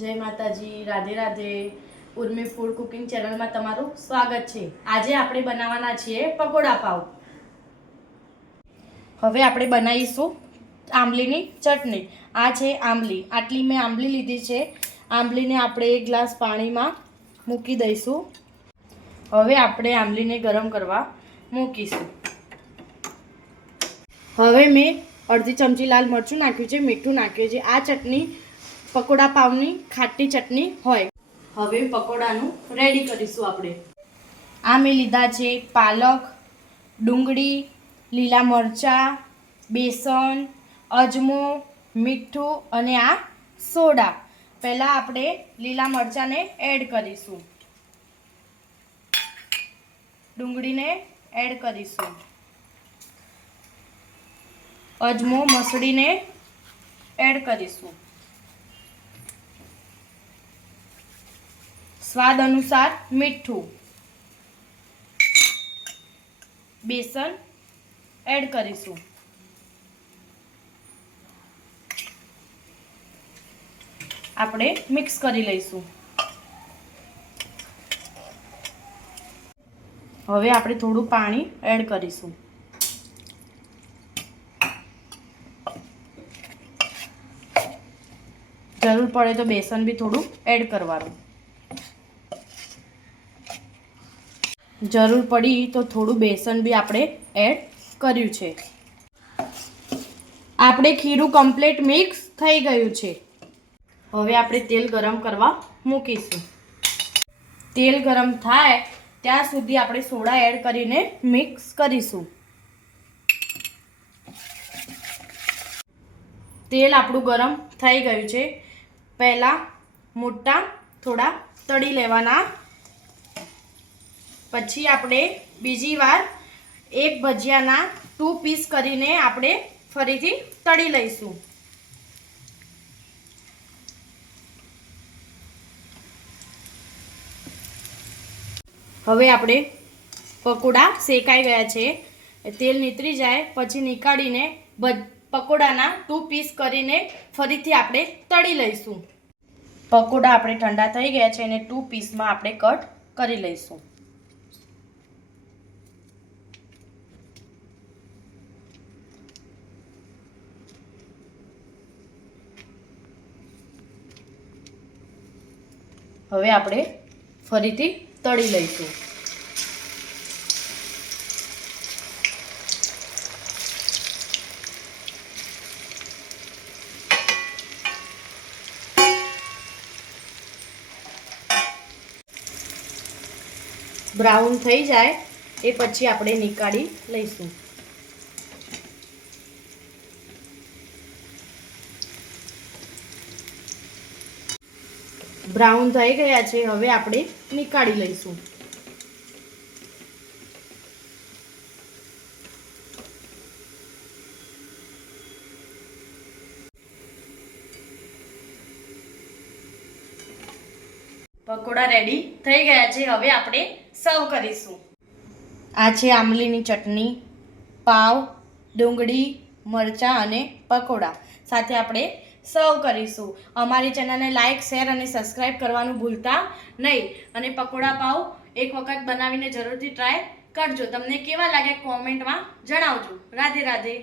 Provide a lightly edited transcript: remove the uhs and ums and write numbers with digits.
જય માતાજી, Radhe Radhe. Urmi food cooking ચેનલમાં તમારું સ્વાગત છે. આજે આપણે બનાવવાના છીએ પકોડા પાવ. હવે આપણે બનાવીશું આંબલીની ચટણી. આ છે આંબલી. આટલી મેં આંબલી લીધી છે. આંબલીને આપણે એક ગ્લાસ પાણીમાં મૂકી દઈશું. હવે આપણે આંબલીને ગરમ કરવા મૂકીશું. હવે મેં અડધી ચમચી લાલ મરચું નાખ્યું છે, મીઠું નાખ્યું છે. આ ચટણી પકોડા પાવની ખાટી ચટણી હોય. હવે પકોડાનું રેડી કરીશું આપણે. આ મેં લીધા છે પાલક, ડુંગળી, લીલા મરચાં, બેસન, અજમો, મીઠું અને આ સોડા. પહેલાં આપણે લીલા મરચાંને એડ કરીશું, ડુંગળીને એડ કરીશું, અજમો મસળીને એડ કરીશું, સ્વાદ અનુસાર મીઠું, બેસન એડ કરીશું. આપણે મિક્સ કરી લઈશું. હવે આપણે થોડું પાણી એડ કરીશું. જરૂર પડે તો બેસન બી થોડું એડ કરવાનું. જરૂર પડી તો થોડું બેસન બી આપણે એડ કર્યું છે. આપણે ખીરું કમ્પ્લીટ મિક્સ થઈ ગયું છે. હવે આપણે તેલ ગરમ કરવા મૂકીશું. તેલ ગરમ થાય ત્યાં સુધી આપણે સોડા એડ કરીને મિક્સ કરીશું. તેલ આપણું ગરમ થઈ ગયું છે. પહેલાં મોટા થોડા તળી લેવાના. પછી આપણે બીજી વાર એક ભજીયાના 2 પીસ કરીને આપણે ફરીથી તળી લઈશું. હવે આપણે પકોડા શેકાઈ ગયા છે. તેલ નીતરી જાય પછી નીકાળીને પકોડાના 2 પીસ કરીને ફરીથી આપણે તળી લઈશું. પકોડા આપણે ઠંડા થઈ ગયા છે અને 2 પીસમાં આપણે કટ કરી લઈશું. હવે આપણે ફરીથી તળી લઈશું. બ્રાઉન થઈ જાય એ પછી આપણે નીકાળી લઈશું. બ્રાઉન થઈ ગયા છે. હવે આપણે નીકાળી લઈશું. પકોડા રેડી થઈ ગયા છે. હવે આપણે સર્વ કરીશું. આ છે આંબલીની ચટણી, પાવ, ડુંગળી, મરચાં અને પકોડા સાથે આપણે સર્વ કરીશું. અમારી ચેનલને લાઇક, શેર અને સબસ્ક્રાઈબ કરવાનું ભૂલતા નહીં. અને પકોડા પાવ એક વખત બનાવીને જરૂરથી ટ્રાય કરજો. તમને કેવા લાગે કોમેન્ટમાં જણાવજો. રાધે રાધે.